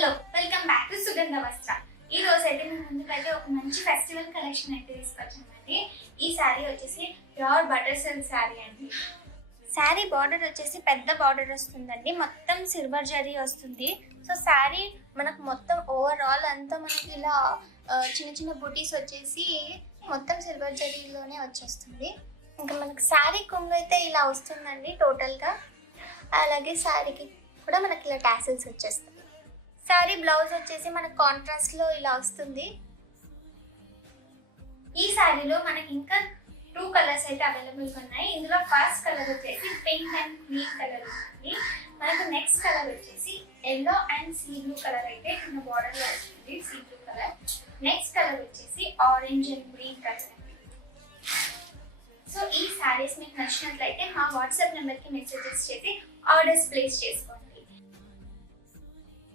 Hello, welcome back to సుగంధ వస్త్ర. ఈ రోజు అయితే మేము ముందుకైతే ఒక మంచి ఫెస్టివల్ కలెక్షన్ అయితే తీసుకొచ్చామండి. ఈ శారీ వచ్చేసి ప్యూర్ బటర్ సిల్క్ శారీ అండి. శారీ బార్డర్ వచ్చేసి పెద్ద బార్డర్ వస్తుందండి, మొత్తం సిల్వర్ జరీ వస్తుంది. సో శారీ మనకు మొత్తం ఓవరాల్ అంతా మనకి ఇలా చిన్న చిన్న బుటీస్ వచ్చేసి మొత్తం సిల్వర్ జరీలోనే వచ్చేస్తుంది. ఇంకా మనకి శారీ కొంగు అయితే ఇలా వస్తుందండి టోటల్గా. అలాగే శారీకి కూడా మనకి ఇలా టాసిల్స్ వచ్చేస్తాయి. శారీ బ్లౌజ్ వచ్చేసి మనకు కాంట్రాస్ట్లో ఇలా వస్తుంది. ఈ శారీలో మనకి ఇంకా 2 కలర్స్ అయితే అవైలబుల్గా ఉన్నాయి. ఇందులో ఫస్ట్ కలర్ వచ్చేసి పింక్ అండ్ గ్రీన్ కలర్ ఉంది. మనకు నెక్స్ట్ కలర్ వచ్చేసి yellow and sea blue colour అయితే కింద బార్డర్లో వస్తుంది, sea blue colour. Next colour వచ్చేసి orange and green colour. So ఈ శారీస్ మీకు నచ్చినట్లయితే మా వాట్సాప్ నెంబర్కి మెసేజెస్ చేసి ఆర్డర్స్ ప్లేస్ చేసుకోండి.